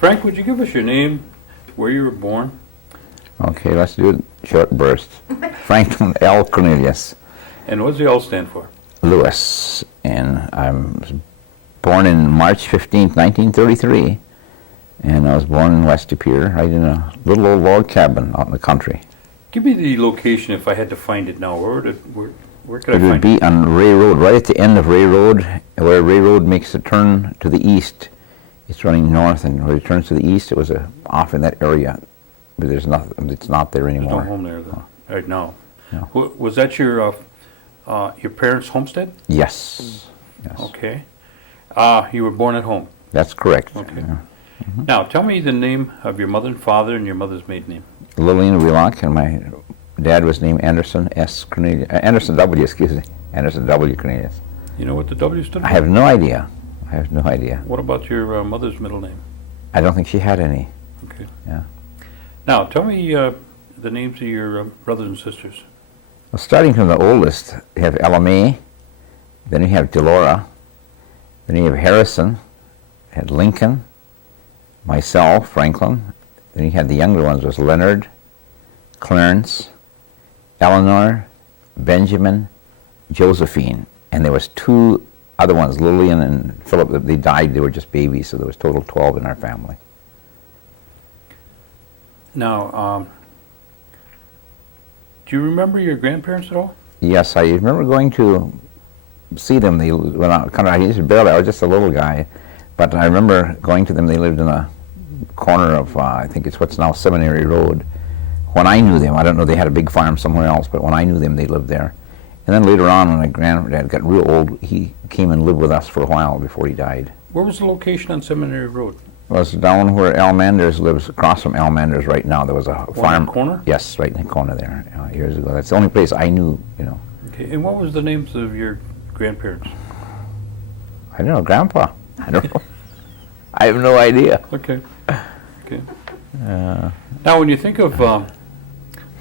Frank, would you give us your name, where you were born? Okay, let's do it short bursts. Franklin L Cornelius. And what does the L stand for? Lewis. And I was born in March 15th, 1933. And I was born in West De Pere, right in a little old log cabin out in the country. Give me the location if I had to find it now. Where could I It would find be it? on Ray Road, right at the end of Ray Road, where Ray Road makes a turn to the east. It's running north, and when it turns to the east, it was off in that area. But there's nothing. It's not there There's no anymore. home there, though. Right now. No. Was that your parents' homestead? Yes. Yes. Okay. You were born at home. That's correct. Okay. Now, tell me the name of your mother and father and your mother's maiden name. Lillian Wheelock, and my dad was named Anderson S. Cornelius. Anderson W. Excuse me. Anderson W. Cornelius. You know what the W stood for? I have no idea. I have no idea. What about your mother's middle name? I don't think she had any. Okay. Yeah. Now, tell me the names of your brothers and sisters. Well, starting from the oldest, you have Ella Mae, then you have Delora, then you have Harrison, you had Lincoln, myself, Franklin, then you had the younger ones was Leonard, Clarence, Eleanor, Benjamin, Josephine, and there was two other ones, Lillian and Philip. They died, they were just babies, so there was total 12 in our family. Now, do you remember your grandparents at all? Yes, I remember going to see them. They went out, I was just a little guy, but I remember going to them. They lived in a corner of, I think it's what's now Seminary Road. When I knew them, I don't know, they had a big farm somewhere else, but when I knew them, they lived there. And then later on, when my granddad got real old, he came and lived with us for a while before he died. Where was the location on Seminary Road? It was down where Al Manders lives, across from Al Manders right now. There was a farm. In the corner? Yes, right in the corner there, years ago. That's the only place I knew, you know. Okay, and what was the names of your grandparents? I don't know, Grandpa. I don't know. I have no idea. Okay. Okay. Now, when you think of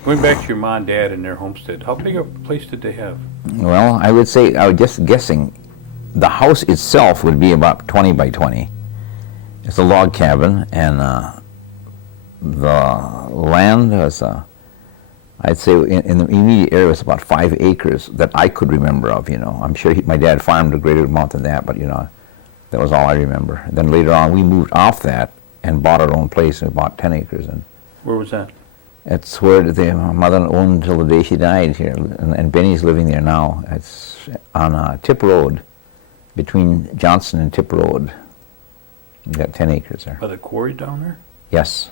going back to your mom and dad and their homestead, how big a place did they have? Well, I would say, I was just guessing, the house itself would be about 20 by 20. It's a log cabin, and the land was, I'd say in the immediate area was about 5 acres that I could remember of, you know. I'm sure my dad farmed a greater amount than that, but, you know, that was all I remember. And then later on, we moved off that and bought our own place and bought 10 acres. And Where was that? it's where my mother owned until the day she died here, and Benny's living there now. It's on Tip Road, between Johnson and Tip Road. We got 10 acres there. By the quarry down there? Yes,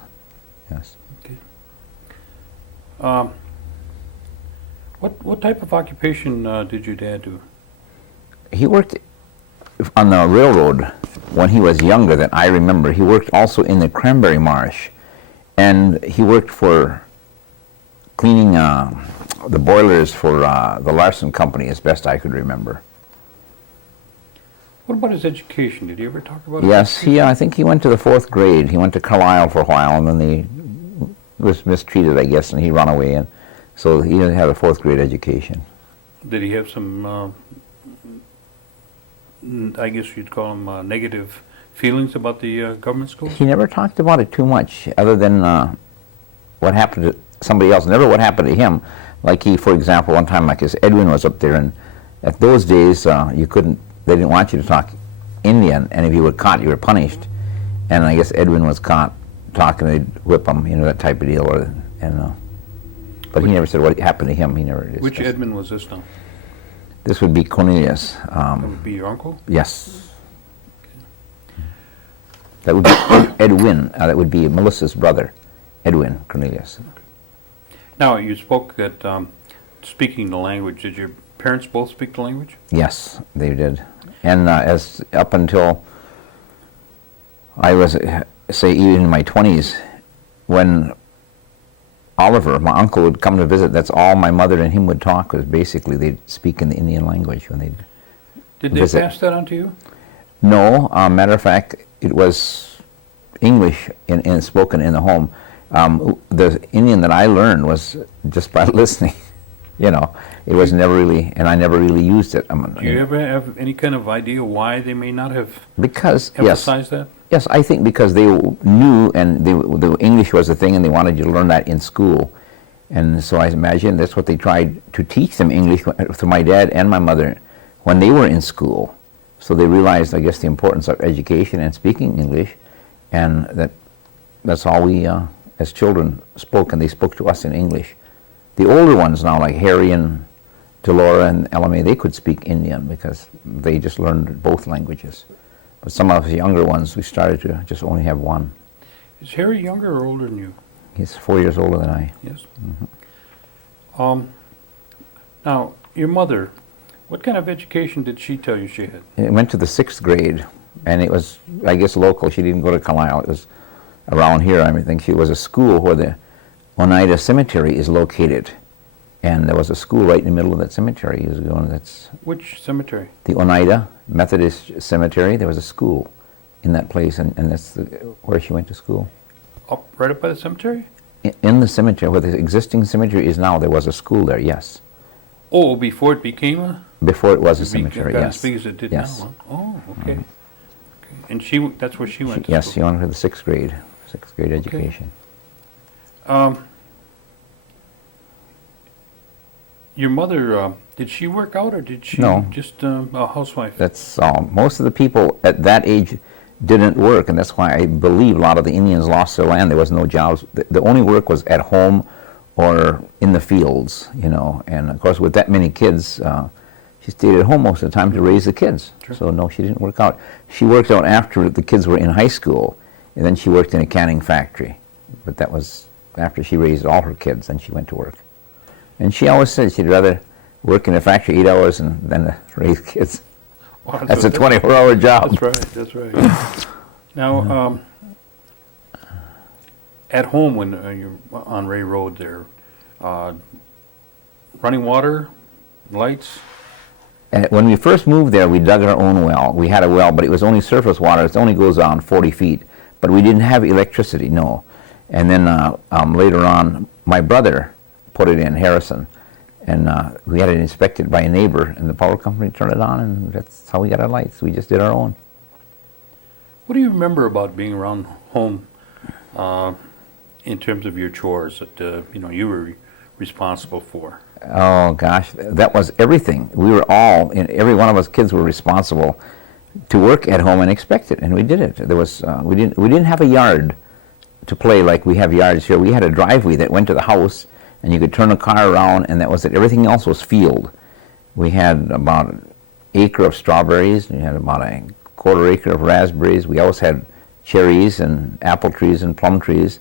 yes. Okay. What type of occupation did your dad do? He worked on the railroad when he was younger than I remember. He worked also in the Cranberry Marsh, and he worked for cleaning the boilers for the Larson Company, as best I could remember. What about his education? Did he ever talk about it? Yes, I think he went to the 4th grade. He went to Carlisle for a while, and then he was mistreated, I guess, and he ran away, and so he didn't have a 4th grade education. Did he have some, I guess you'd call them negative feelings about the government schools? He never talked about it too much, other than what happened to somebody else, never what happened to him. Like for example, one time, like his Edwin was up there, and at those days, they didn't want you to talk Indian, and if you were caught, you were punished. And I guess Edwin was caught talking, they'd whip him, you know, that type of deal. But he never said what happened to him. He never discussed. Which Edmund was this now? This would be Cornelius. That would be your uncle? Yes. That would be Edwin. That would be Melissa's brother, Edwin Cornelius. Now, you spoke that speaking the language. Did your parents both speak the language? Yes, they did. And as up until I was, say, even in my 20s, when Oliver, my uncle, would come to visit, that's all my mother and him would talk, was basically they'd speak in the Indian language when they'd Did they visit. pass that on to you? No, matter of fact, it was English in spoken in the home. The Indian that I learned was just by listening. You know, it was never really, and I never really used it. Do you ever have any kind of idea why they may not have Because, yes, emphasized that? Yes, I think because they knew and the English was a thing and they wanted you to learn that in school. And so I imagine that's what they tried to teach them English to my dad and my mother when they were in school. So they realized, I guess, the importance of education and speaking English, and that's all we, as children, spoke, and they spoke to us in English. The older ones now, like Harry and Delora and Elame, they could speak Indian because they just learned both languages. But some of the younger ones, we started to just only have one. Is Harry younger or older than you? He's 4 years older than I. Yes. Now, your mother, what kind of education did she tell you she had? It went to the 6th grade, and it was, I guess, local. She didn't go to Carlisle. It was around here. I think she was a school where the Oneida Cemetery is located, and there was a school right in the middle of that cemetery. He was going, that's Which cemetery? the Oneida Methodist Cemetery. There was a school in that place, and that's where she went to school. Right up by the cemetery? In the cemetery, where the existing cemetery is now, there was a school there, yes. Oh, before it became a? Before it was a cemetery, got yes. as big as it did Yes. now. Huh? Oh, okay. Okay. And that's where she went to Yes, school? she went to the 6th grade education. Your mother, did she work out or did she No. just a housewife? That's most of the people at that age didn't work, and that's why I believe a lot of the Indians lost their land. There was no jobs. The only work was at home or in the fields, you know. And of course, with that many kids, she stayed at home most of the time to raise the kids. Sure. So no, she didn't work out. She worked out after the kids were in high school, and then she worked in a canning factory. But that was after she raised all her kids, and she went to work. And she always said she'd rather work in a factory 8 hours than raise kids. Wow, That's a 24-hour job. That's right, that's right. Now, at home when you're on Ray Road there, running water, lights? And when we first moved there, we dug our own well. We had a well, but it was only surface water. It only goes on 40 feet. But we didn't have electricity, no. And then later on, my brother put it in, Harrison. And we had it inspected by a neighbor, and the power company turned it on, and that's how we got our lights. We just did our own. What do you remember about being around home in terms of your chores that you were responsible for? Oh gosh, that was everything. We were all, every one of us kids were responsible to work at home and expect it, and we did it. There was we didn't have a yard to play like we have yards here. We had a driveway that went to the house, and you could turn a car around, and that was it. Everything else was field. We had about an acre of strawberries, and we had about a quarter acre of raspberries. We always had cherries and apple trees and plum trees,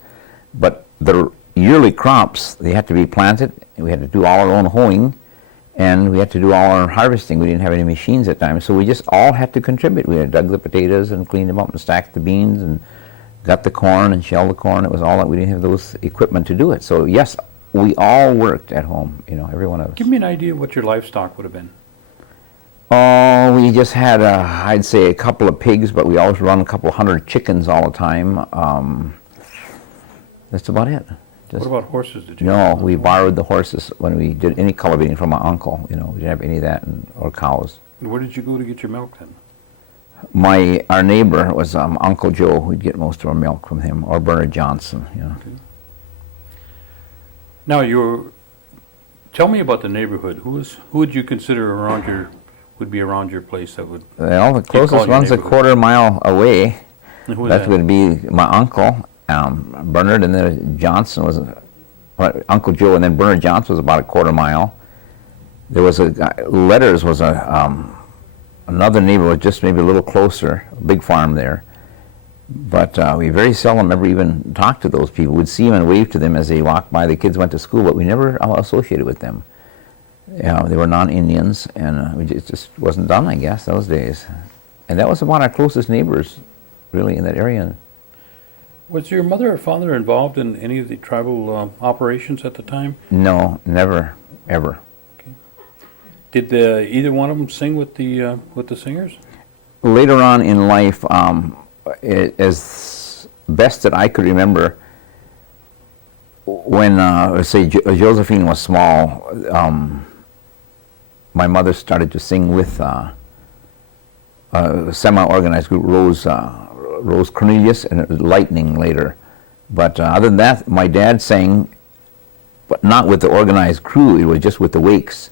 but the yearly crops, they had to be planted. We had to do all our own hoeing, and we had to do all our harvesting. We didn't have any machines at times, so we just all had to contribute. We had dug the potatoes and cleaned them up and stacked the beans and got the corn and shelled the corn. It was all that. We didn't have those equipment to do it. So yes, we all worked at home, every one of us. Give me an idea what your livestock would have been. Oh, we just had, I'd say, a couple of pigs, but we always run a couple hundred chickens all the time. That's about it. What about horses? Did you No, have? we borrowed the horses when we did any cultivating from my uncle. We didn't have any of that, or cows. Where did you go to get your milk then? Our neighbor was Uncle Joe. We'd get most of our milk from him, or Bernard Johnson. Okay. Now, tell me about the neighborhood. Who would you consider would be around your place that would? Well, the call closest your one's a neighborhood? quarter-mile away. And who was That would be my uncle, Bernard, and then Johnson was Uncle Joe, and then Bernard Johnson was about a quarter mile. There was Letters was another neighbor was just maybe a little closer, a big farm there. But we very seldom ever even talked to those people. We'd see them and wave to them as they walked by. The kids went to school, but we never associated with them. They were non-Indians, and it just wasn't done, I guess, those days. And that was about our closest neighbors, really, in that area. Was your mother or father involved in any of the tribal operations at the time? No, never, ever. Did either one of them sing with the singers? Later on in life, as best that I could remember, when, let's say, Josephine was small, my mother started to sing with a semi-organized group, Rose Cornelius and Lightning later. But other than that, my dad sang, but not with the organized crew. It was just with the wakes.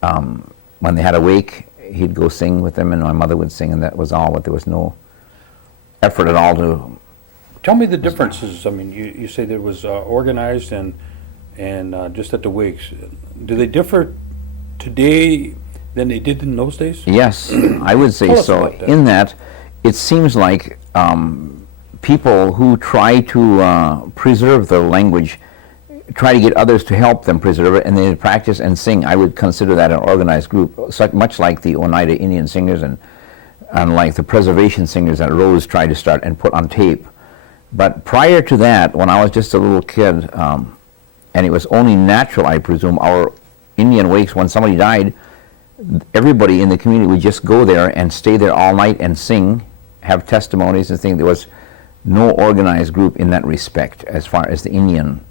When they had a wake, he'd go sing with them, and my mother would sing, and that was all. But there was no effort at all to. Tell me the differences. I mean, you say there was organized and just at the wakes. Do they differ today than they did in those days? Yes, I would say Tell us so. about that. In that, it seems like people who try to preserve the language try to get others to help them preserve it, and they practice and sing. I would consider that an organized group, much like the Oneida Indian singers and like the preservation singers that Rose tried to start and put on tape. But prior to that, when I was just a little kid, and it was only natural, I presume, our Indian wakes, when somebody died, everybody in the community would just go there and stay there all night and sing, have testimonies and things. There was no organized group in that respect as far as the Indian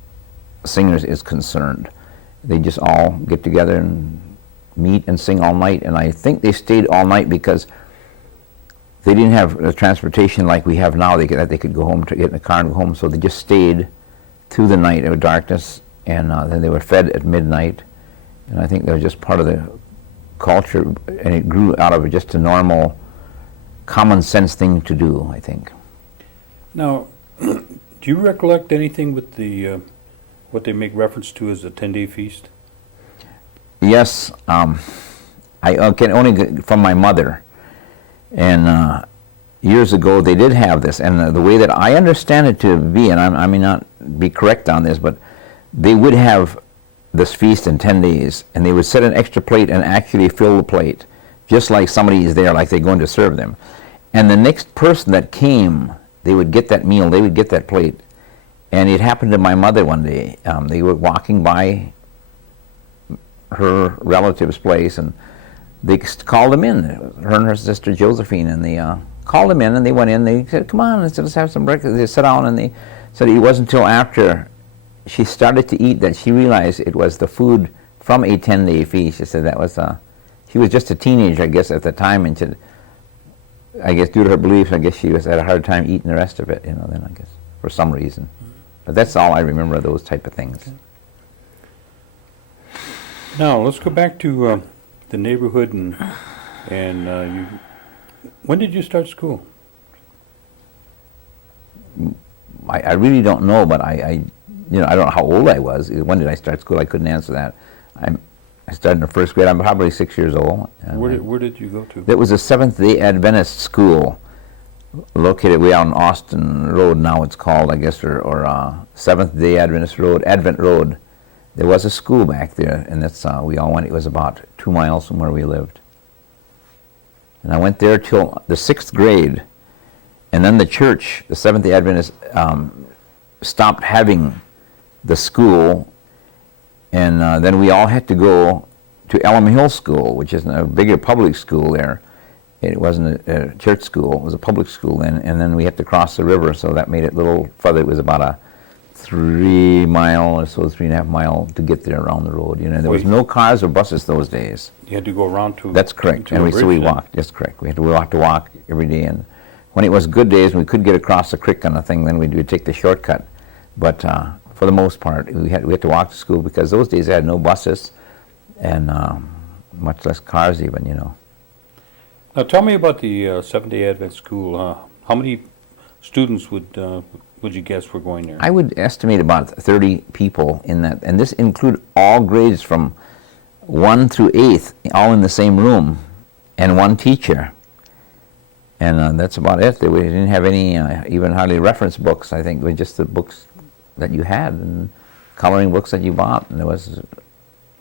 singers is concerned. They just all get together and meet and sing all night, and I think they stayed all night because they didn't have transportation like we have now. They could go home, to get in a car and go home, so they just stayed through the night of darkness, and then they were fed at midnight, and I think that was just part of the culture, and it grew out of just a normal common sense thing to do, I think. Now, do you recollect anything with the what they make reference to as a 10-day feast? Yes, I can only get from my mother, and years ago they did have this, and the way that I understand it to be, and I may not be correct on this, but they would have this feast in 10 days, and they would set an extra plate and actually fill the plate, just like somebody is there, like they're going to serve them. And the next person that came, they would get that meal, they would get that plate. And it happened to my mother one day. They were walking by her relative's place, and they called them in, her and her sister Josephine, and they called them in, and they went in, they said, come on, let's have some breakfast. They sat down, and they said it wasn't until after she started to eat that she realized it was the food from a 10-day feast. She said that was, she was just a teenager, I guess, at the time, and said, I guess due to her beliefs, I guess she was had a hard time eating the rest of it, then I guess, for some reason. But that's all I remember of those type of things. Okay. Now, let's go back to the neighborhood, and you. When did you start school? I really don't know, but I don't know how old I was. When did I start school? I couldn't answer that. I started in the first grade. I'm probably 6 years old. Where did you go to? It was a Seventh-day Adventist school located way out on Austin Road, now it's called, I guess, or Seventh-day Adventist Road, Advent Road. There was a school back there, and that's we all went. It was about 2 miles from where we lived. And I went there till the 6th grade, and then the church, the Seventh-day Adventist, stopped having the school, and then we all had to go to Elm Hill School, which is a bigger public school there. It wasn't a church school, it was a public school then, and then we had to cross the river, so that made it a little further. It was about a 3 mile or so, 3.5 mile to get there around the road. There was no cars or buses those days. You had to go around to. That's correct, to and a so we bridge, walked, that's correct. We had to walk every day, and when it was good days and we could get across the creek on a thing, then we'd take the shortcut. But for the most part, we had to walk to school, because those days they had no buses, and much less cars even, Now, tell me about the Seventh-day Advent School. How many students would you guess were going there? I would estimate about 30 people in that, and this include all grades from 1 through 8th, all in the same room, and one teacher. And that's about it. We didn't have any, even hardly reference books. I think it was just the books that you had, and coloring books that you bought. And there was.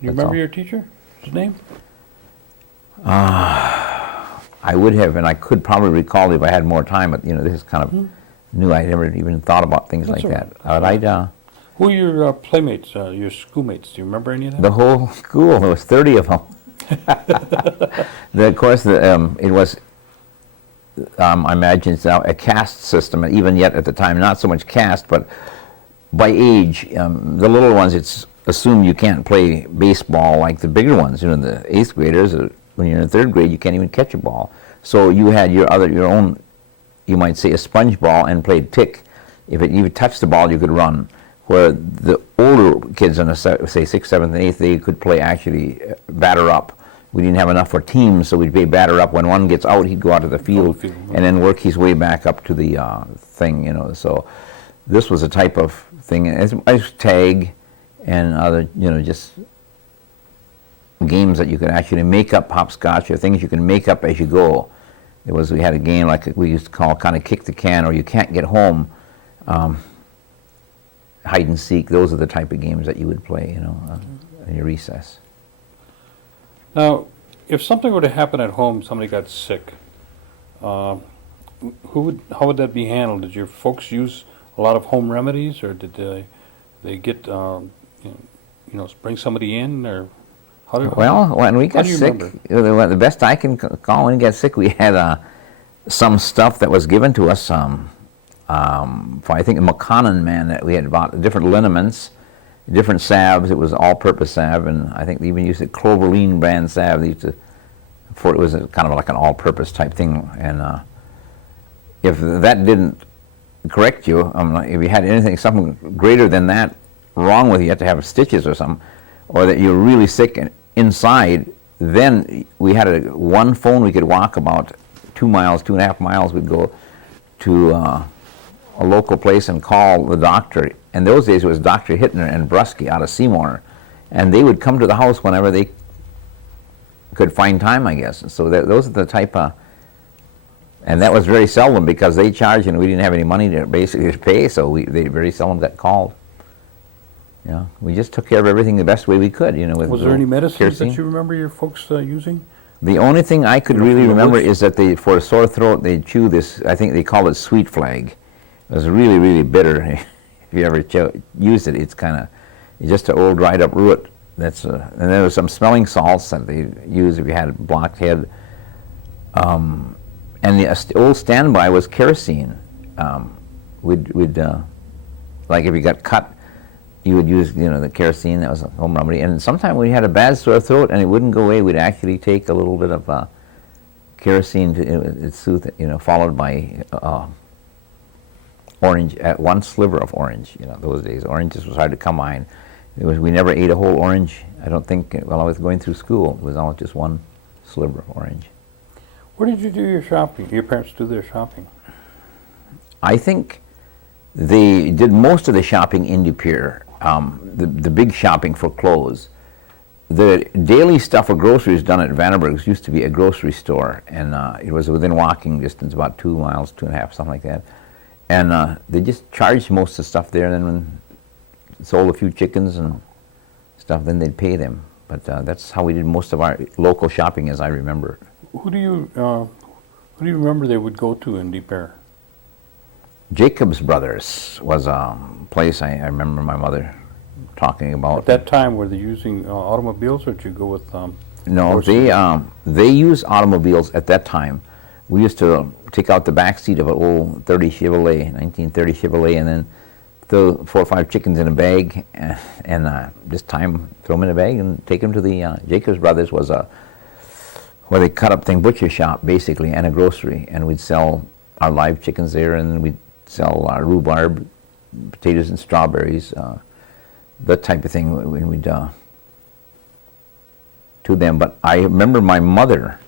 You remember your teacher? His name? I would have, and I could probably recall if I had more time. But this is kind of new. I never even thought about things That's like all that. right. But Who are your playmates, your schoolmates? Do you remember any of that? the whole school, there was 30 of them. Of course, it was. I imagine it's now a caste system, and even yet at the time, not so much caste, but by age. The little ones, it's assumed you can't play baseball like the bigger ones. The 8th graders, when you're in the 3rd grade, you can't even catch a ball. So you had your own you might say, a sponge ball and played tick. If you touched the ball, you could run. Where the older kids in, say, 6th, 7th, and 8th, they could play actually batter up. We didn't have enough for teams, so we'd play batter up. When one gets out, he'd go out to the field and then work his way back up to the thing, you know. So this was a type of thing. As tag and other, you know, just games that you could actually make up, hopscotch, or things you can make up as you go. We had a game like we used to call kind of kick the can, or you can't get home, hide and seek. Those are the type of games that you would play, you know, in your recess. Now, if something were to happen at home, somebody got sick, how would that be handled? Did your folks use a lot of home remedies, or did they get bring somebody in, or when we got sick, the best I can call, when we got sick, we had some stuff that was given to us for, I think, a McConnon man, that we had bought different liniments, different salves. It was all-purpose salve, and I think they even used a Cloverline brand salve. They used to, it was kind of like an all-purpose type thing. And if that didn't correct you, if you had something greater than that wrong with you, you had to have stitches or something, or that you're really sick and inside, then we had one phone. We could walk about 2 miles, 2.5 miles. We'd go to a local place and call the doctor. In those days, it was Dr. Hittner and Brusky out of Seymour, and they would come to the house whenever they could find time, I guess. So those are the type of, and that was very seldom because they charged and we didn't have any money to basically pay, so they very seldom got called. Yeah, we just took care of everything the best way we could, you know. Was there any medicines that you remember your folks using? The only thing I could really remember is that for a sore throat, they'd chew this, I think they called it sweet flag. It was really, really bitter. If you ever used it, it's just an old dried up root. And there was some smelling salts that they used if you had a blocked head. And the old standby was kerosene. We'd like if you got cut, you would use, the kerosene. That was a home remedy. And sometimes when you had a bad sore throat and it wouldn't go away, we'd actually take a little bit of kerosene to soothe it, followed by orange, one sliver of orange. Those days oranges was hard to come by. We never ate a whole orange. I don't think while I was going through school. It was always just one sliver of orange. Where did you do your shopping? Your parents do their shopping? I think they did most of the shopping in De Pere, the big shopping for clothes. The daily stuff for groceries done at Vandenberg's used to be a grocery store, and it was within walking distance, about 2 miles, 2.5, something like that. And they just charged most of the stuff there, and then when sold a few chickens and stuff, then they'd pay them. But that's how we did most of our local shopping, as I remember. Who do you remember they would go to in De Pere? Jacob's Brothers was a place I remember my mother talking about. At that time, were they using automobiles, or did you go with No, they used automobiles at that time. We used to take out the back seat of an old 1930 Chevrolet, and then throw 4 or 5 chickens in a bag, and just throw them in a bag and take them to the Jacob's Brothers was where they cut up butcher shop basically, and a grocery, and we'd sell our live chickens there, and then we'd sell our rhubarb, potatoes and strawberries, that type of thing when we'd to them. But I remember my mother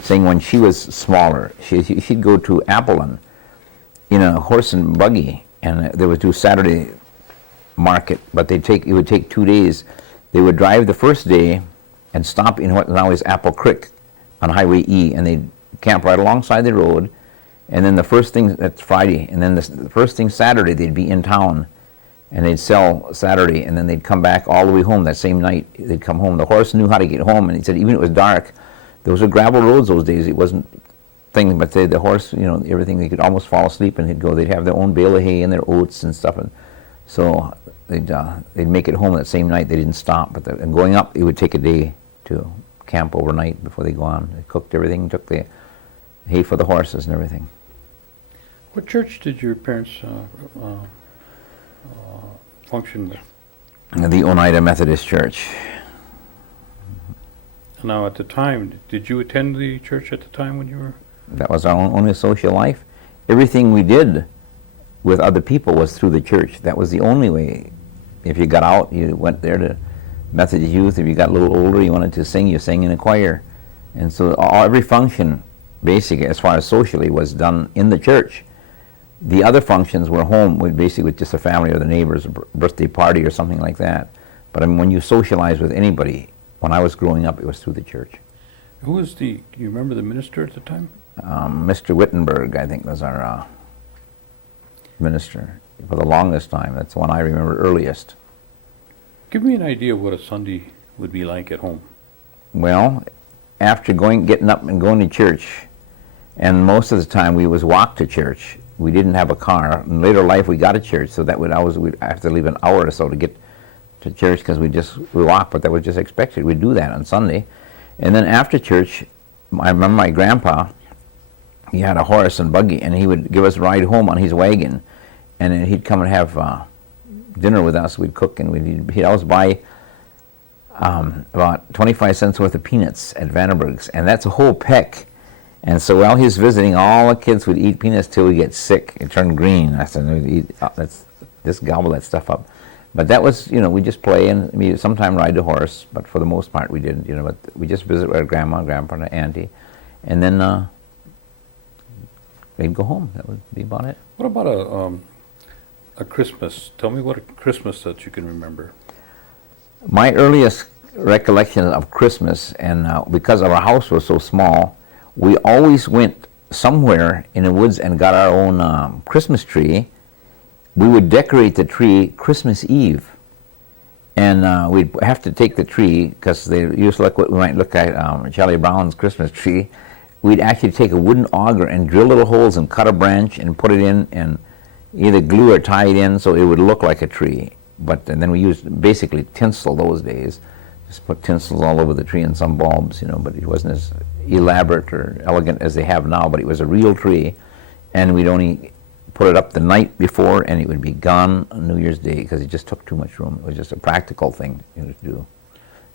saying when she was smaller, she'd go to Appleton in a horse and buggy, and they would do Saturday market, but it would take 2 days. They would drive the first day and stop in what now is Apple Creek on Highway E, and they'd camp right alongside the road, and then the first thing, that's Friday, and then the first thing Saturday they'd be in town, and they'd sell Saturday, and then they'd come back all the way home that same night. They'd come home. The horse knew how to get home, and he said even it was dark, those were gravel roads those days. It wasn't things, but the horse, everything, they could almost fall asleep, and he'd go. They'd have their own bale of hay and their oats and stuff, and so they'd make it home that same night. They didn't stop, but and going up, it would take a day to camp overnight before they go on. They cooked everything, took the hay for the horses and everything. What church did your parents function with? The Oneida Methodist Church. Now, at the time, did you attend the church at the time when you were? That was our only social life. everything we did with other people was through the church. That was the only way. If you got out, you went there to Methodist youth. If you got a little older, you wanted to sing, you sang in a choir. And so every function, basically, as far as socially, was done in the church. The other functions were home, basically with just a family or the neighbors, a birthday party or something like that. But I mean, when you socialize with anybody, when I was growing up, it was through the church. Who was you remember the minister at the time? Mr. Wittenberg, I think, was our minister for the longest time. That's the one I remember earliest. Give me an idea of what a Sunday would be like at home. Well, after getting up and going to church, and most of the time we was walk to church. We didn't have a car. In later life, we got a church, so that we'd have to leave an hour or so to get to church because we walked, but that was just expected. We'd do that on Sunday. And then after church, I remember my grandpa, he had a horse and buggy, and he would give us a ride home on his wagon, and then he'd come and have dinner with us. We'd cook, and he'd always buy about 25 cents worth of peanuts at Vandenberg's, and that's a whole peck. And so while he was visiting, all the kids would eat peanuts till we get sick. It turned green. I said, let's just gobble that stuff up. But that was, we just play, and we sometimes ride the horse, but for the most part we didn't, but we just visit our grandma, grandpa, and auntie, and then we'd go home. That would be about it. What about a Christmas? Tell me what a Christmas that you can remember. My earliest recollection of Christmas, and because our house was so small, we always went somewhere in the woods and got our own Christmas tree. We would decorate the tree Christmas Eve, and we'd have to take the tree, because they used to look what we might look at Charlie Brown's Christmas tree. We'd actually take a wooden auger and drill little holes and cut a branch and put it in, and either glue or tie it in so it would look like a tree. And then we used basically tinsel those days. Just put tinsels all over the tree and some bulbs, but it wasn't as elaborate or elegant as they have now, but it was a real tree, and we'd only put it up the night before, and it would be gone on New Year's Day because it just took too much room. It was just a practical thing to do.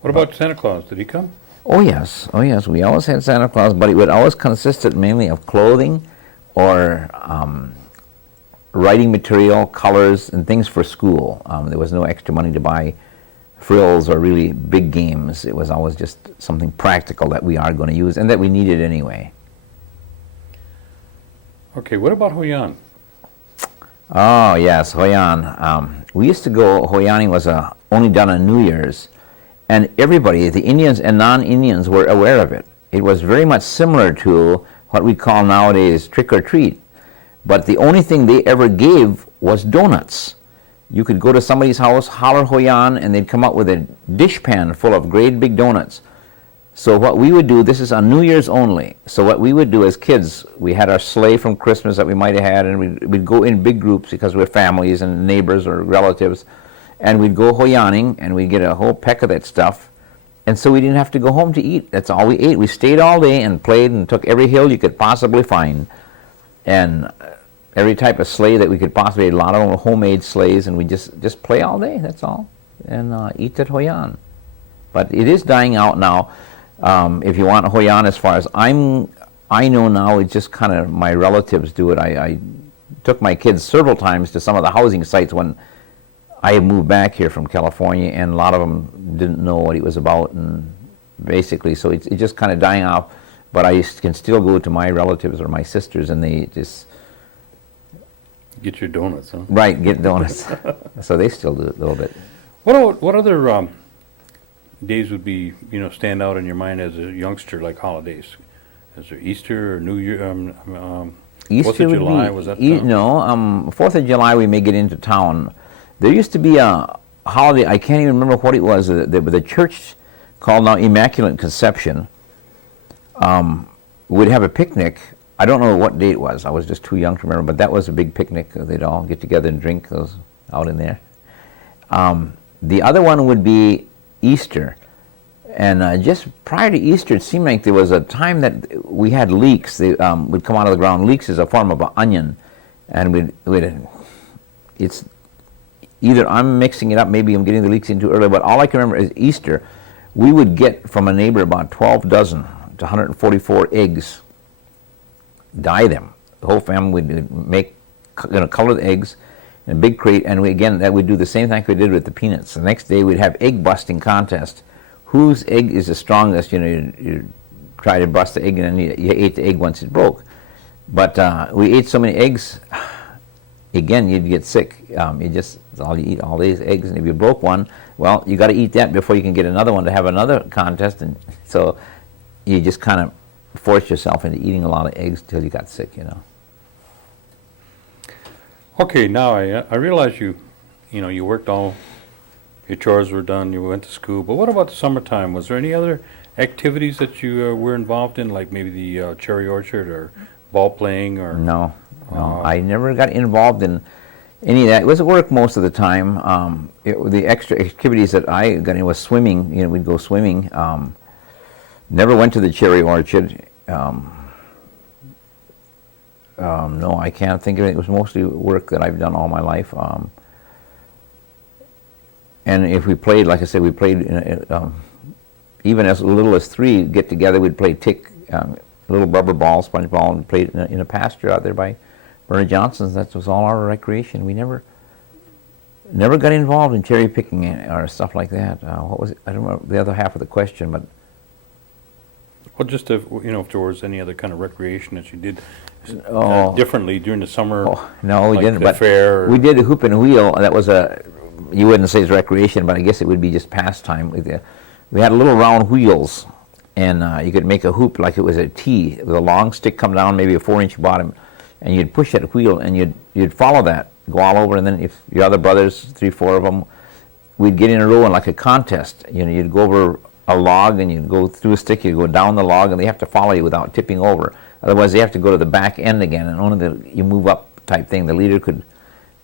What about Santa Claus? Did he come? Oh yes, we always had Santa Claus, but it would always consist mainly of clothing or writing material, colors, and things for school. There was no extra money to buy frills or really big games. It was always just something practical that we are going to use and that we needed anyway. Okay, what about Hoyan? Oh yes, Hoyan. We used to go, Hoyaning was only done on New Year's, and everybody, the Indians and non-Indians, were aware of it. It was very much similar to what we call nowadays trick or treat, but the only thing they ever gave was donuts. You could go to somebody's house, holler Hoyan, and they'd come out with a dishpan full of great big donuts. So what we would do, this is on New Year's only, so what we would do as kids, we had our sleigh from Christmas that we might have had, and we'd go in big groups because we're families and neighbors or relatives, and we'd go Hoyaning, and we'd get a whole peck of that stuff, and so we didn't have to go home to eat. That's all we ate. We stayed all day and played and took every hill you could possibly find, and every type of sleigh that we could possibly, a lot of homemade sleighs, and we just play all day, that's all, and eat at Hoyan. But it is dying out now. If you want Hoyan, as far as I know now, it's just kind of my relatives do it. I took my kids several times to some of the housing sites when I had moved back here from California, and a lot of them didn't know what it was about, and basically, so it's just kind of dying off. But I can still go to my relatives or my sisters, and they just get your donuts, huh? Right, get donuts. So they still do it a little bit. What other days would be, stand out in your mind as a youngster, like holidays? Is there Easter or New Year? Easter 4th of July, was that? No, 4th of July we may get into town. There used to be a holiday, I can't even remember what it was, the church called now Immaculate Conception would have a picnic. I don't know what day it was. I was just too young to remember, but that was a big picnic. They'd all get together and drink those out in there. The other one would be Easter. And just prior to Easter, it seemed like there was a time that we had leeks. They would come out of the ground. Leeks is a form of an onion. And it's either I'm mixing it up, maybe I'm getting the leeks in too early, but all I can remember is Easter. We would get from a neighbor about 12 dozen to 144 eggs, dye them, The whole family would make, color the eggs in a big crate, and we'd do the same thing we did with the peanuts. The next day we'd have egg busting contest. Whose egg is the strongest? You try to bust the egg, and then you ate the egg once it broke. But we ate so many eggs, again, you'd get sick. You eat all these eggs, and if you broke one, well, you got to eat that before you can get another one to have another contest, and so you just kind of forced yourself into eating a lot of eggs till you got sick, Okay, now I realize you worked all, your chores were done, you went to school, but what about the summertime? Was there any other activities that you were involved in, like maybe the cherry orchard or ball playing or? No, I never got involved in any of that. It was work most of the time. The extra activities that I got in was swimming. We'd go swimming. Never went to the cherry orchard. No, I can't think of it. It was mostly work that I've done all my life. And if we played, like I said, we played even as little as 3. Get together, we'd play little rubber ball, sponge ball, and played in a pasture out there by Bernard Johnson's. That was all our recreation. We never got involved in cherry picking or stuff like that. What was it? I don't know the other half of the question, but. Well, just if there was any other kind of recreation that you did differently during the summer. Oh, no, we like didn't. The But fair. We did a hoop and wheel. That was you wouldn't say it's recreation, but I guess it would be just pastime. We had little round wheels, and you could make a hoop like it was a T with a long stick come down, maybe a 4-inch bottom, and you'd push that wheel, and you'd follow that, go all over, and then if your other brothers, 3, 4 of them, we'd get in a row in like a contest. You'd go over a log, and you'd go through a stick, you'd go down the log, and they have to follow you without tipping over. Otherwise, they have to go to the back end again, and only you move up type thing. The leader could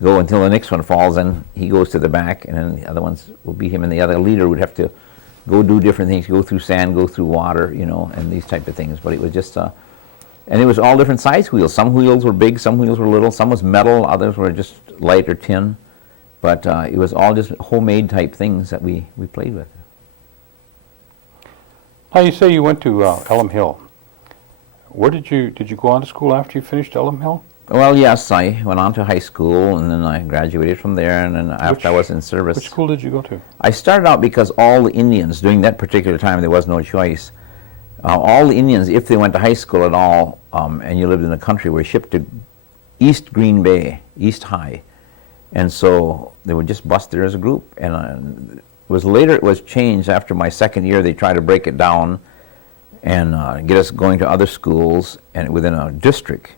go until the next one falls, and he goes to the back, and then the other ones will beat him, and the other leader would have to go do different things, go through sand, go through water, and these type of things. But it was just, and it was all different size wheels. Some wheels were big, some wheels were little, some was metal, others were just light or tin. But it was all just homemade type things that we played with. Now you say you went to Elm Hill. Where did you go on to school after you finished Elm Hill? Well, yes, I went on to high school, and then I graduated from there, and then after I was in service. Which school did you go to? I started out because all the Indians, during that particular time, there was no choice. All the Indians, if they went to high school at all, and you lived in the country, were shipped to East Green Bay, East High. And so they would just bus there as a group. And it was changed after my second year. They tried to break it down and get us going to other schools and within a district.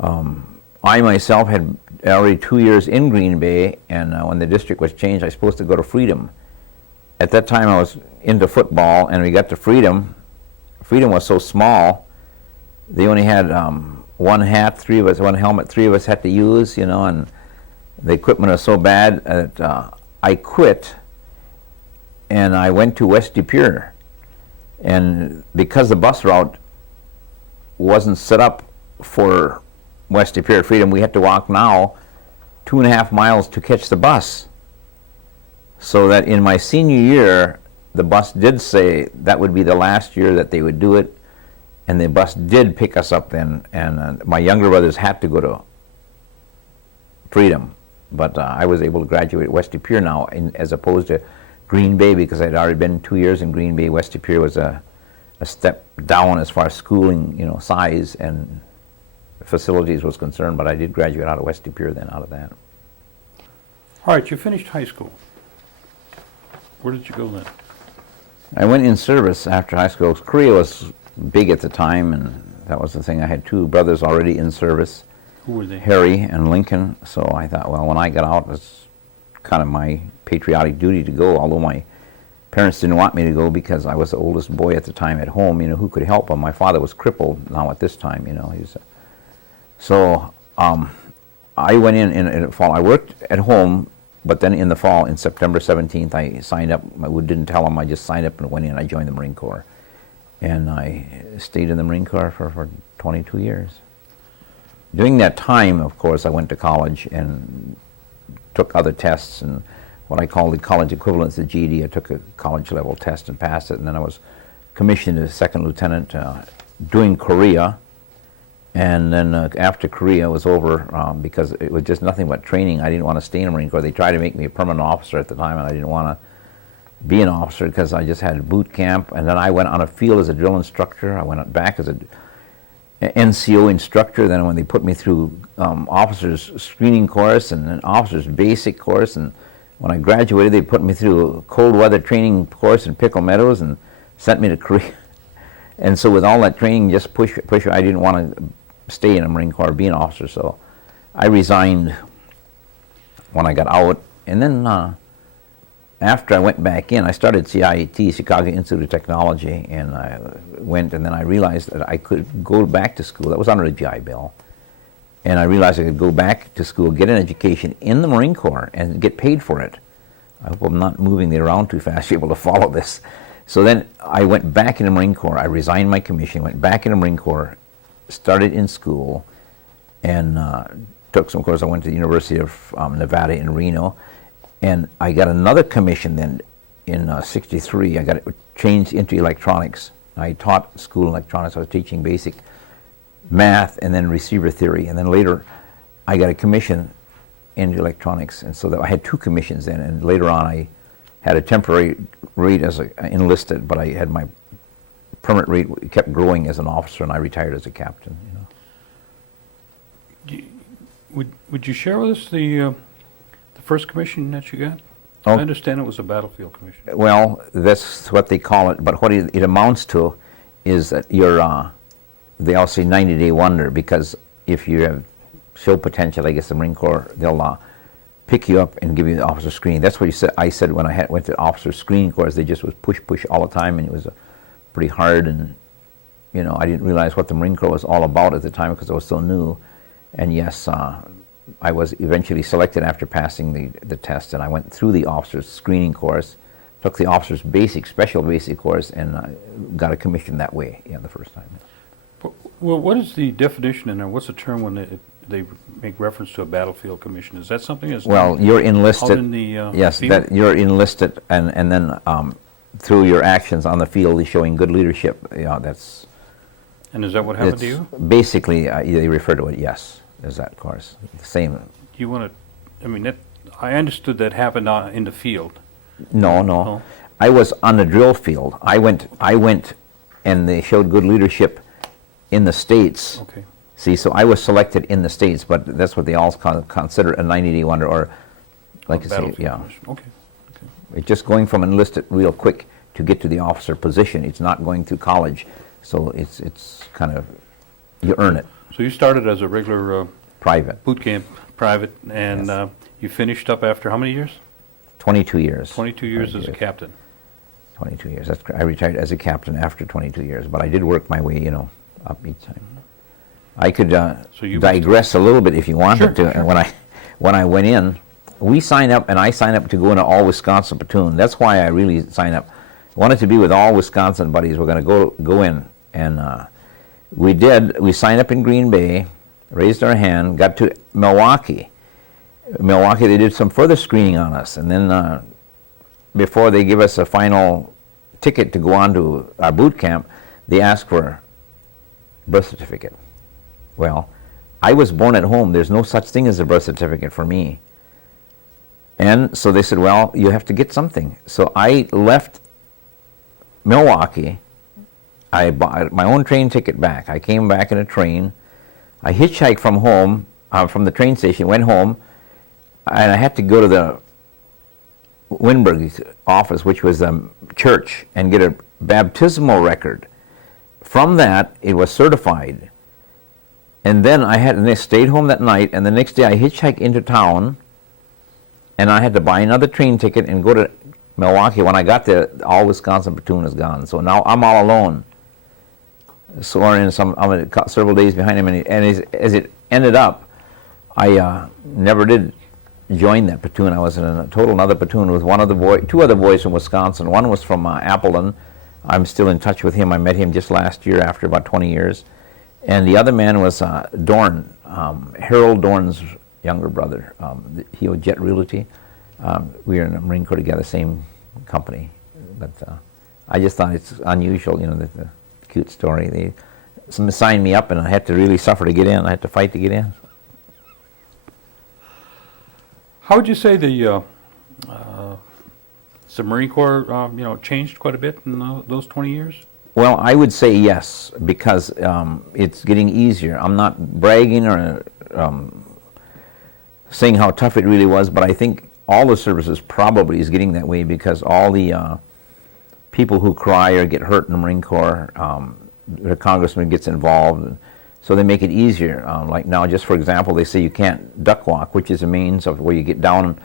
I myself had already 2 years in Green Bay, and when the district was changed, I was supposed to go to Freedom. At that time, I was into football, and we got to Freedom. Freedom was so small, they only had one hat, 3 of us, one helmet, 3 of us had to use, and the equipment was so bad that I quit, and I went to West De Pere. And because the bus route wasn't set up for West De Pere Freedom, we had to walk now 2.5 miles to catch the bus. So that in my senior year, the bus did say that would be the last year that they would do it, and the bus did pick us up then, and my younger brothers had to go to Freedom, but I was able to graduate at West De Pere now, as opposed to Green Bay, because I'd already been 2 years in Green Bay. West De Pere was a step down as far as schooling, size and facilities was concerned, but I did graduate out of West De Pere then, out of that. All right, you finished high school. Where did you go then? I went in service after high school. Korea was big at the time, and that was the thing. I had 2 brothers already in service. Who were they? Harry and Lincoln. So I thought, well, when I got out, it's kind of my patriotic duty to go, although my parents didn't want me to go because I was the oldest boy at the time at home. Who could help him? My father was crippled now at this time, So I went in the fall. I worked at home, but then in the fall, in September 17th, I signed up. I didn't tell them. I just signed up and went in. I joined the Marine Corps. And I stayed in the Marine Corps for 22 years. During that time, of course, I went to college and took other tests, and what I call the college equivalent to the GED. I took a college level test and passed it, and then I was commissioned as second lieutenant doing Korea. And then after Korea was over, because it was just nothing but training, I didn't want to stay in the Marine Corps. They tried to make me a permanent officer at the time, and I didn't want to be an officer because I just had boot camp. And then I went on a field as a drill instructor. I went back as a NCO instructor. Then when they put me through officers screening course and an officers basic course, and when I graduated, they put me through a cold weather training course in Pickle Meadows and sent me to Korea. And so with all that training, just push, I didn't want to stay in the Marine Corps, be an officer. So I resigned when I got out. And then after I went back in, I started CIT, Chicago Institute of Technology, and I went, and then I realized that I could go back to school. That was under the GI Bill. And I realized I could go back to school, get an education in the Marine Corps, and get paid for it. I hope I'm not moving it around too fast to be able to follow this. So then I went back in the Marine Corps. I resigned my commission, went back in the Marine Corps, started in school, and took some courses. I went to the University of Nevada in Reno, and I got another commission then in '63. I got it changed into electronics. I taught school electronics. I was teaching basic math and then receiver theory, and then later I got a commission in electronics, and so that I had two commissions then, and later on I had a temporary rate as an enlisted, but I had my permanent rate kept growing as an officer, and I retired as a captain. Would you share with us the first commission that you got? Oh. I understand it was a battlefield commission. Well, that's what they call it, but what it amounts to is that you're, they all say 90-day wonder, because if you have show potential, I guess the Marine Corps, they'll pick you up and give you the officer screening. That's what you said. I said when I went to officer screening course, they just was push all the time, and it was pretty hard, and I didn't realize what the Marine Corps was all about at the time because I was so new. And yes, I was eventually selected after passing the test, and I went through the officer's screening course, took the officer's special basic course, and got a commission that way, the first time. Well, what is the definition in there? What's the term when they make reference to a battlefield commission? Is that something that's you're enlisted. Out in the yes, field? that you're enlisted, and then through your actions on the field, showing good leadership. That's. And is that what happened to you? Basically, they refer to it. Yes, as that course. The same. Do you want to? I mean, I understood that happened in the field. No. Oh. I was on the drill field. I went, and they showed good leadership in the States. Okay. See, so I was selected in the States, but that's what they all consider a 90-day wonder, or like I say, yeah. Okay. It's just going from enlisted real quick to get to the officer position. It's not going through college, so it's kind of, you earn it. So you started as a regular Private. boot camp private, and Yes. You finished up after how many years? 22 years. 22 years as a captain. 22 years. I retired as a captain after 22 years, but I did work my way, up each time. I could So you digress a little bit if you wanted Sure, to. And when I went in, we signed up, and I signed up to go into all Wisconsin platoon. That's why I really signed up. I wanted to be with all Wisconsin buddies. We're going to go in, and we did. We signed up in Green Bay, raised our hand, got to Milwaukee. They did some further screening on us, and then before they give us a final ticket to go on to our boot camp, they asked for birth certificate. Well, I was born at home. There's no such thing as a birth certificate for me. And so they said, well, you have to get something. So I left Milwaukee. I bought my own train ticket back. I came back in a train. I hitchhiked from home, from the train station, went home, and I had to go to the Winberg's office, which was a church, and get a baptismal record. From that, it was certified. And then I stayed home that night, and the next day I hitchhiked into town, and I had to buy another train ticket and go to Milwaukee. When I got there, all Wisconsin platoon is gone. So now I'm all alone. Sworn in, I'm several days behind him, and as it ended up, I never did join that platoon. I was in a total another platoon with two other boys from Wisconsin. One was from Appleton. I'm still in touch with him. I met him just last year after about 20 years. And the other man was Dorn, Harold Dorn's younger brother. He was Jet Realty. We were in the Marine Corps together, same company. But I just thought it's unusual, the cute story. some signed me up, and I had to really suffer to get in. I had to fight to get in. How would you say the Marine Corps, changed quite a bit in those 20 years? Well, I would say yes, because it's getting easier. I'm not bragging or saying how tough it really was, but I think all the services probably is getting that way, because all the people who cry or get hurt in the Marine Corps, the congressman gets involved, and so they make it easier. Like now, just for example, they say you can't duck walk, which is a means of where you get down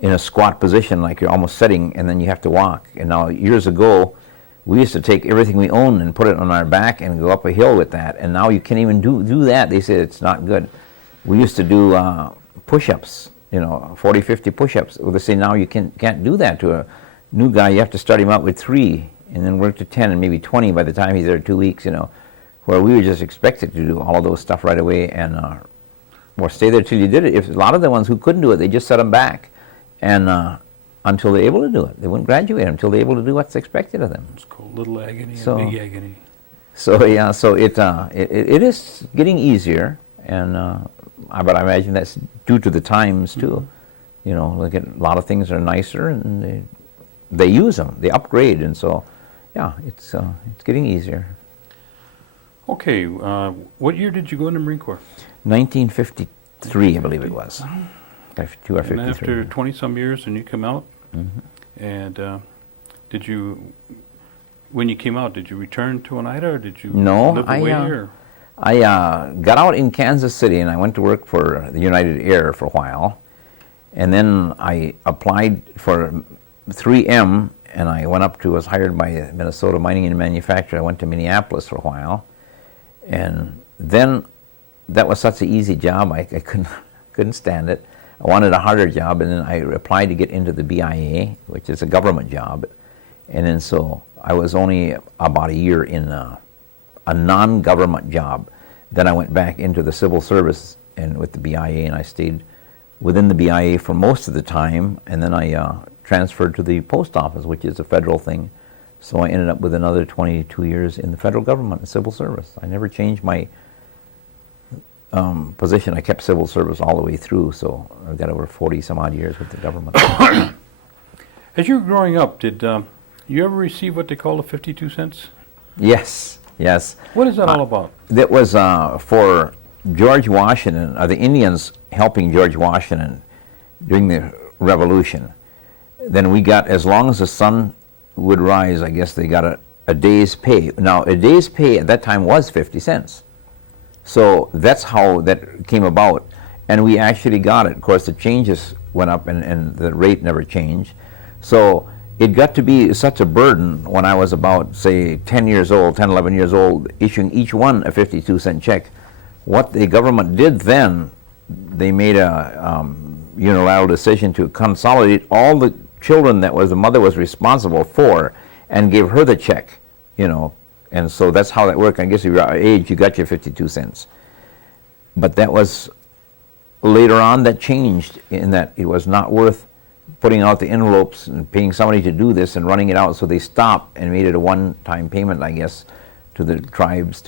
in a squat position, like you're almost sitting, and then you have to walk. And now, years ago, we used to take everything we own and put it on our back and go up a hill with that. And now you can't even do that. They say it's not good. We used to do push-ups, 40, 50 push-ups. Well, they say now you can't do that to a new guy. You have to start him out with 3 and then work to 10 and maybe 20 by the time he's there 2 weeks, where we were just expected to do all of those stuff right away and or stay there till you did it. If a lot of the ones who couldn't do it, they just set them back and until they're able to do it. They wouldn't graduate until they're able to do what's expected of them. It's called little agony and big agony. So yeah, so it is getting easier, and but I imagine that's due to the times too. Look at a lot of things are nicer, and they use them, they upgrade, and so yeah, it's getting easier. Okay, what year did you go in the Marine Corps? 1953, I believe it was. 52 or 53. And after 20-some years, and you come out, Mm-hmm. and when you came out, did you return to Oneida, or did you No, live away here? I got out in Kansas City, and I went to work for the United Air for a while, and then I applied for 3M, and I was hired by Minnesota Mining and Manufacturing. I went to Minneapolis for a while, and then that was such an easy job, I couldn't stand it. I wanted a harder job, and then I applied to get into the BIA, which is a government job, and then so I was only about a year in a non-government job. Then I went back into the civil service and with the BIA, and I stayed within the BIA for most of the time, and then I transferred to the post office, which is a federal thing. So I ended up with another 22 years in the federal government and civil service. I never changed my position. I kept civil service all the way through, so I've got over 40 some odd years with the government. As you were growing up, did you ever receive what they call the 52 cents? Yes. What is that all about? That was for George Washington, the Indians helping George Washington during the Revolution. Then we got, as long as the sun would rise, I guess they got a day's pay. Now, a day's pay at that time was 50 cents. So that's how that came about. And we actually got it. Of course, the changes went up and the rate never changed. So it got to be such a burden when I was about, say, 10, 11 years old, issuing each one a 52-cent check. What the government did then, they made a unilateral decision to consolidate all the children that the mother was responsible for and gave her the check, And so that's how that worked. I guess if you're our age, you got your 52 cents. But that was, later on, that changed in that it was not worth putting out the envelopes and paying somebody to do this and running it out, so they stopped and made it a one-time payment, I guess, to the tribes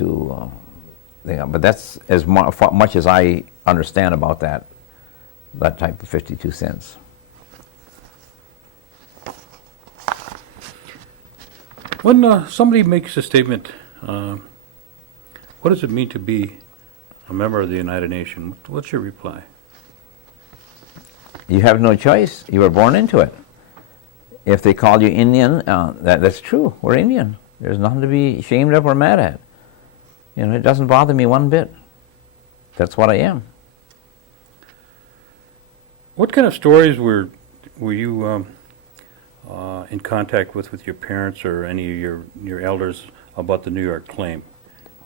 but that's as much as I understand about that type of 52 cents. When somebody makes a statement, what does it mean to be a member of the United Nations? What's your reply? You have no choice. You were born into it. If they call you Indian, that's true. We're Indian. There's nothing to be ashamed of or mad at. It doesn't bother me one bit. That's what I am. What kind of stories were you in contact with your parents or any of your elders about the New York claim?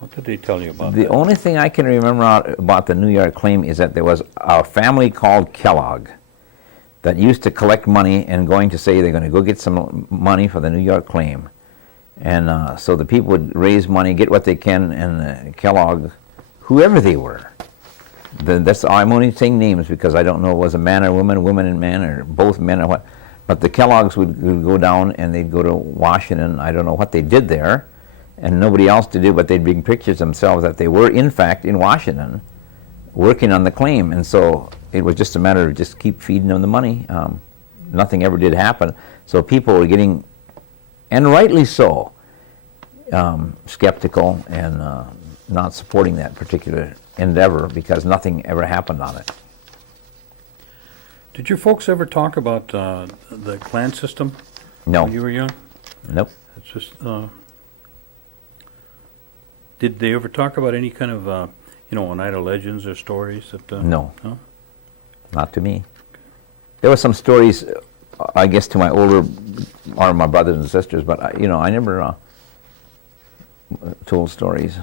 What did they tell you about The that? only thing I can remember about the New York claim is that there was a family called Kellogg that used to collect money and going to say they're going to go get some money for the New York claim. And so the people would raise money, get what they can, and Kellogg, whoever they were, I'm only saying names because I don't know if it was a man or woman and man, or both men or what. But the Kellogg's would go down and they'd go to Washington. I don't know what they did there. and nobody else to do, but they'd bring pictures themselves that they were, in fact, in Washington, working on the claim. And so it was just a matter of just keep feeding them the money. Nothing ever did happen. So people were getting, and rightly so, skeptical and not supporting that particular endeavor because nothing ever happened on it. Did your folks ever talk about the clan system No. when you were young? Nope. It's just, did they ever talk about any kind of, Oneida legends or stories that? No. Not to me. There were some stories, I guess, to my older, or my brothers and sisters, but I never told stories,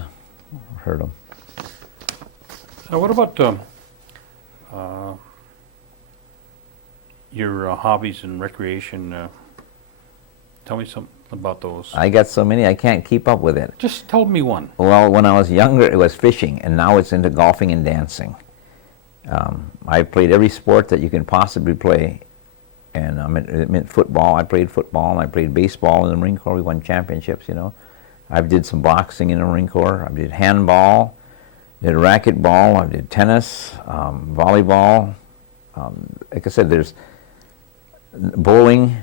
heard them. Now, what about your hobbies and recreation? Tell me something about those. I got so many I can't keep up with it. Just tell me one. Well, when I was younger, it was fishing, and now it's into golfing and dancing. I played every sport that you can possibly play, and it meant football. I played football, and I played baseball in the Marine Corps. We won championships, I did some boxing in the Marine Corps. I did handball, did racquetball, I did tennis, volleyball. Like I said, there's bowling.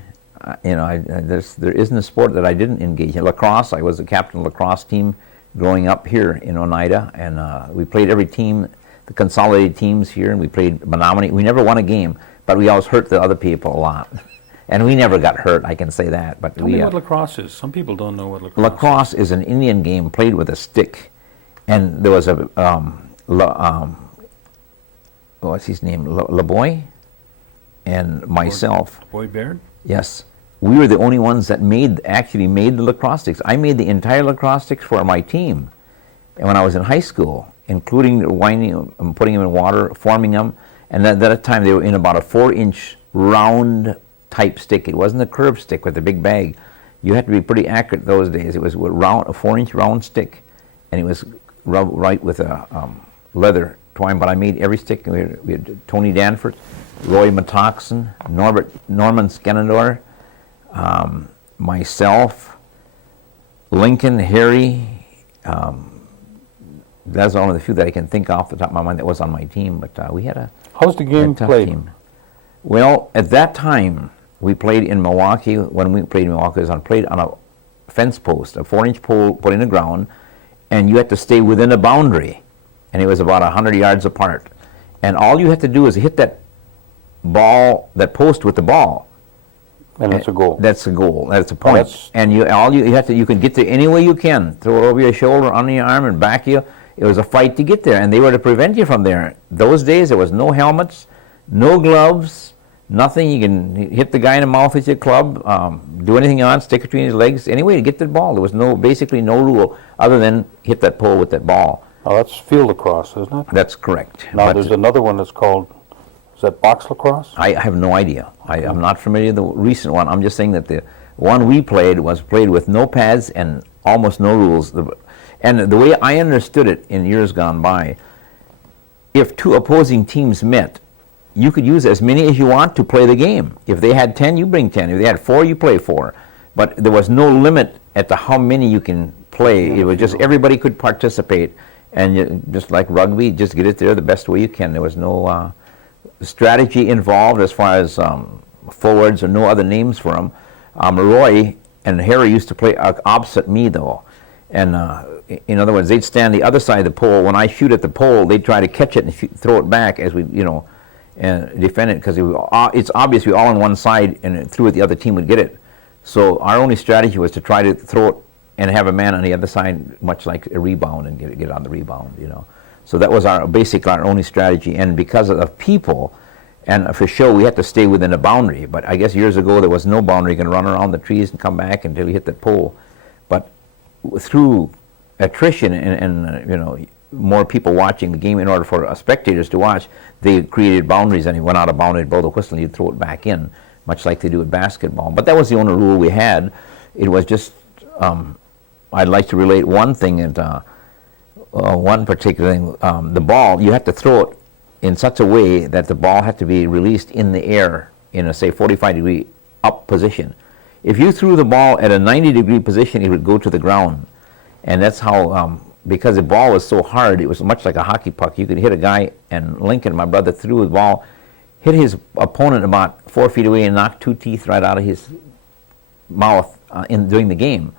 There isn't a sport that I didn't engage in. Lacrosse, I was the captain of the lacrosse team growing up here in Oneida, and we played every team, the consolidated teams here, and we played Menominee. We never won a game, but we always hurt the other people a lot. And we never got hurt, I can say that. But Tell me what lacrosse is. Some people don't know what lacrosse is. Lacrosse is an Indian game played with a stick. And there was a, what's his name, LeBoy, and myself. Boy Baird? Yes. We were the only ones that actually made the lacrosse sticks. I made the entire lacrosse sticks for my team. And when I was in high school, including winding them, putting them in water, forming them, and at that time they were in about a 4-inch round type stick. It wasn't a curved stick with a big bag. You had to be pretty accurate those days. It was a 4-inch round stick, and it was rubbed right with a leather twine. But I made every stick. We had Tony Danforth, Roy Matoxen, Norman Skenador, myself, Lincoln, Harry. That's only the few that I can think off the top of my mind that was on my team. But we had a How's the game tough played? team. Well, at that time, we played in Milwaukee. When we played in Milwaukee, it was played on a fence post, a 4-inch pole put in the ground, and you had to stay within a boundary, and it was about 100 yards apart. And all you had to do is hit that ball, that post with the ball. And that's a goal. That's a goal. That's a point. That's- And you could get there any way you can. Throw it over your shoulder, under your arm, and back you. It was a fight to get there, and they were to prevent you from there. Those days there was no helmets, no gloves, nothing. You can hit the guy in the mouth with your club, do anything on, stick it between his legs, any way to get the ball. There was basically no rule other than hit that pole with that ball. Now that's field lacrosse, isn't it? That's correct. Now But there's another one that's called, is that box lacrosse? I have no idea. I'm not familiar with the recent one. I'm just saying that the one we played was played with no pads and almost no rules. And the way I understood it in years gone by, if two opposing teams met, you could use as many as you want to play the game. If they had 10, you bring 10. If they had 4, you play 4. But there was no limit at to how many you can play. It was just everybody could participate. And just like rugby, just get it there the best way you can. There was no strategy involved as far as forwards or no other names for them. Roy and Harry used to play opposite me, though. And in other words, they'd stand the other side of the pole. When I shoot at the pole, they'd try to catch it and throw it back as we, and defend it, because it's obvious we all on one side and threw it, the other team would get it. So our only strategy was to try to throw it and have a man on the other side, much like a rebound, and get on the rebound, So that was basically our only strategy. And because of people, and for show, we had to stay within a boundary. But I guess years ago there was no boundary. You can run around the trees and come back until you hit that pole. But through attrition and more people watching the game in order for spectators to watch, they created boundaries, and he went out of boundary, blow the whistle, and you'd throw it back in, much like they do with basketball. But that was the only rule we had. It was just, I'd like to relate one thing, and one particular thing, the ball, you had to throw it in such a way that the ball had to be released in the air in a, say, 45-degree up position. If you threw the ball at a 90-degree position, it would go to the ground. And that's how, because the ball was so hard, it was much like a hockey puck. You could hit a guy, and Lincoln, my brother, threw the ball, hit his opponent about 4 feet away and knocked 2 teeth right out of his mouth during the game.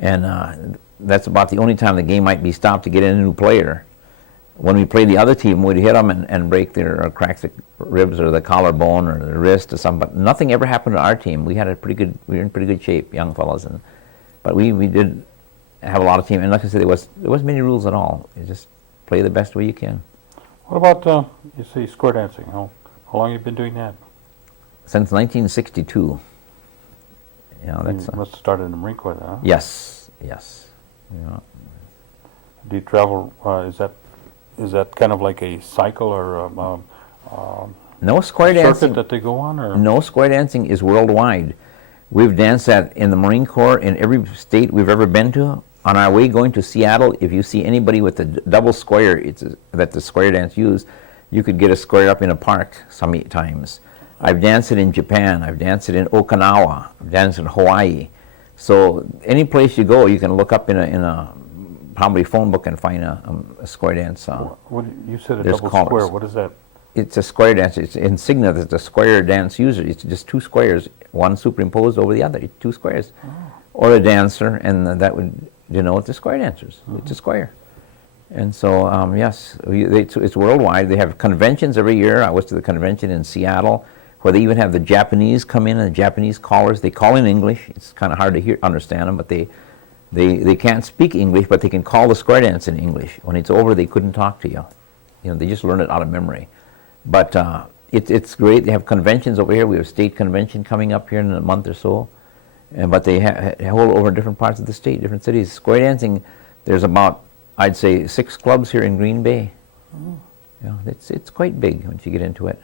And that's about the only time the game might be stopped to get in a new player. When we played the other team, we'd hit them and break their, or crack the ribs or the collarbone or the wrist or something. But nothing ever happened to our team. We had we were in pretty good shape, young fellas. But we did have a lot of team. And like I said, there wasn't many rules at all. You just play the best way you can. What about, you say, square dancing? How long have you been doing that? Since 1962. You know, that's, you must have started in the Marine Corps then, huh? Yes, yes. Yeah. Do you travel, is that kind of like a cycle or No square circuit dancing. that they go on? Or? No, square dancing is worldwide. We've danced that in the Marine Corps in every state we've ever been to. On our way going to Seattle, if you see anybody with a double square that the square dance used, you could get a square up in a park some times. I've danced it in Japan. I've danced it in Okinawa. I've danced it in Hawaii. So any place you go, you can look up in a probably phone book and find a square dance. What, you said a there's double colors. square. What is that? It's a square dance. It's insignia that the square dance user. It's just two squares, one superimposed over the other. It's two squares. Oh. Or a dancer, and that would denote the square dancers. Mm-hmm. It's a square. And so, yes, it's worldwide. They have conventions every year. I was to the convention in Seattle, where they even have the Japanese come in, and the Japanese callers. They call in English. It's kind of hard to understand them, but they can't speak English, but they can call the square dance in English. When it's over, they couldn't talk to you. You know, they just learn it out of memory. But it's great. They have conventions over here. We have a state convention coming up here in a month or so. But they hold over different parts of the state, different cities. Square dancing, there's about, I'd say, 6 clubs here in Green Bay. Oh. Yeah, it's quite big once you get into it.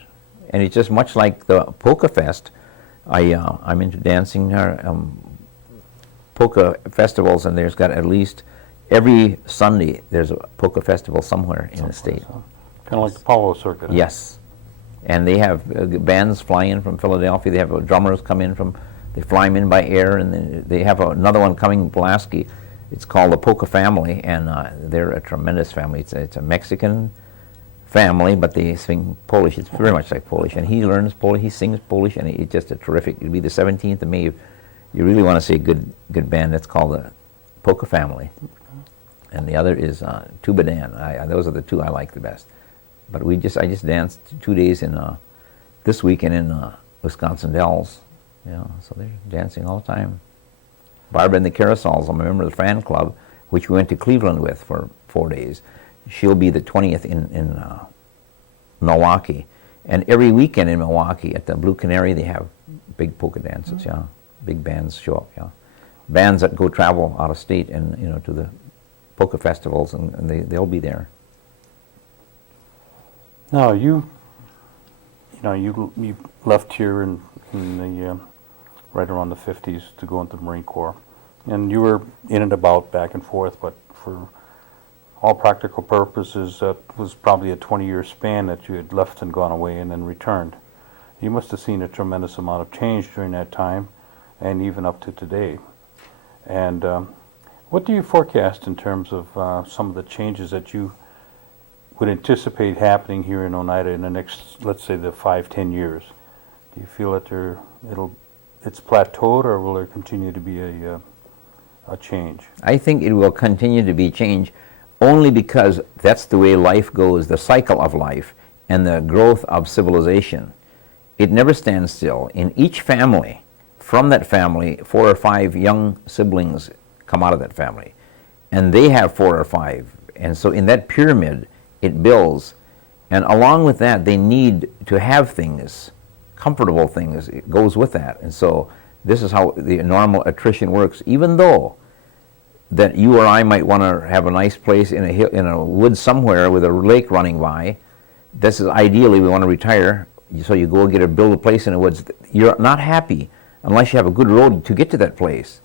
And it's just much like the Polka Fest. I'm into dancing polka festivals, and there's got at least every Sunday there's a polka festival somewhere in the state. Kind of like the Polo Circuit. Huh? Yes. And they have bands fly in from Philadelphia. They have drummers come in they fly them in by air, and then they have another one coming in Pulaski. It's called the Polka Family, and they're a tremendous family. It's a Mexican family, but they sing Polish. It's very much like Polish, and he learns Polish. He sings Polish, and it's just a terrific. It'll be the 17th of May. If you really want to see a good band, that's called the Polka Family, and the other is Tuba Dan. Those are the two I like the best. But I just danced 2 days in this weekend in Wisconsin Dells. Yeah, so they're dancing all the time. Barbara and the Carousels, I'm a member of the Fan Club, which we went to Cleveland with for 4 days. She'll be the 20th in Milwaukee. And every weekend in Milwaukee at the Blue Canary, they have big polka dances, yeah. Big bands show up, yeah. Bands that go travel out of state and, to the polka festivals, and they'll be there. Now, you left here in the right around the 50s to go into the Marine Corps, and you were in and about back and forth, but for all practical purposes, that was probably a 20-year span that you had left and gone away and then returned. You must have seen a tremendous amount of change during that time, and even up to today. And what do you forecast in terms of some of the changes that you would anticipate happening here in Oneida in the next, let's say, the 5-10 years? Do you feel that it's plateaued, or will there continue to be a change? I think it will continue to be change, only because that's the way life goes, the cycle of life and the growth of civilization. It never stands still. In each family, from that family, 4 or 5 young siblings come out of that family, and they have 4 or 5. And so in that pyramid, it builds, and along with that, they need to have things, comfortable things. It goes with that. And so this is how the normal attrition works. Even though that you or I might want to have a nice place in a woods somewhere with a lake running by, this is ideally we want to retire. So you go and build a place in the woods. You're not happy unless you have a good road to get to that place,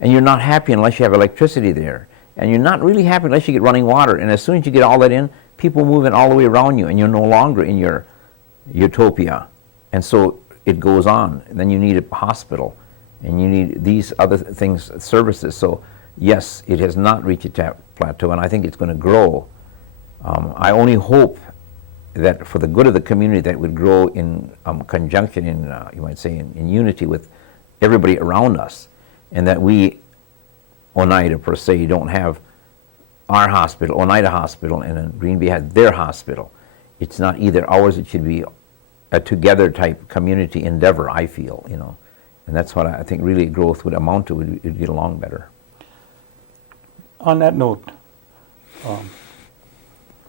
and you're not happy unless you have electricity there, and you're not really happy unless you get running water. And as soon as you get all that in, people move in all the way around you, and you're no longer in your utopia. And so it goes on. And then you need a hospital, and you need these other things, services. So yes, it has not reached a plateau, and I think it's going to grow. I only hope that for the good of the community, that it would grow in conjunction, you might say, in unity with everybody around us, and that we, Oneida per se, don't have our hospital, Oneida Hospital, and then Green Bay had their hospital. It's not either ours, it should be a together type community endeavor, I feel, and that's what I think really growth would amount to. It'd get along better. On that note,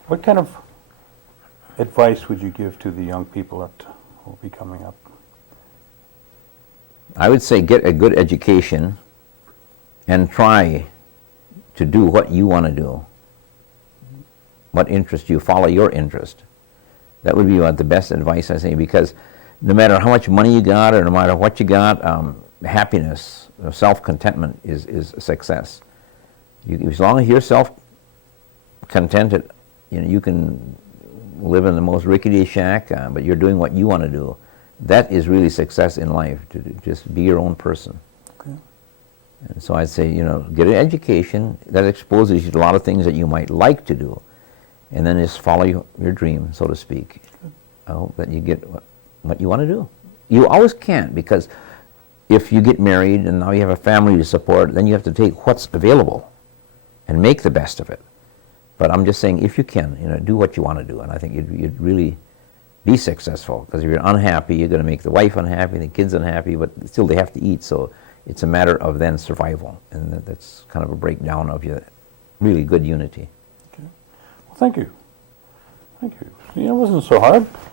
what kind of advice would you give to the young people that will be coming up? I would say get a good education and try to do what you want to do. What interests you, follow your interest. That would be the best advice I say, because no matter how much money you got or no matter what you got, happiness, self-contentment is a success. As long as you're self-contented, you can live in the most rickety shack, but you're doing what you want to do. That is really success in life, to just be your own person. Okay. And so I'd say, get an education that exposes you to a lot of things that you might like to do, and then just follow your dream, so to speak. Good. I hope that you get what you want to do. You always can't, because if you get married and now you have a family to support, then you have to take what's available and make the best of it. But I'm just saying, if you can, do what you want to do, and I think you'd really be successful. Because if you're unhappy, you're going to make the wife unhappy, the kids unhappy, but still they have to eat. So it's a matter of then survival, and that's kind of a breakdown of your really good unity. Okay. Well, thank you. Thank you. It wasn't so hard.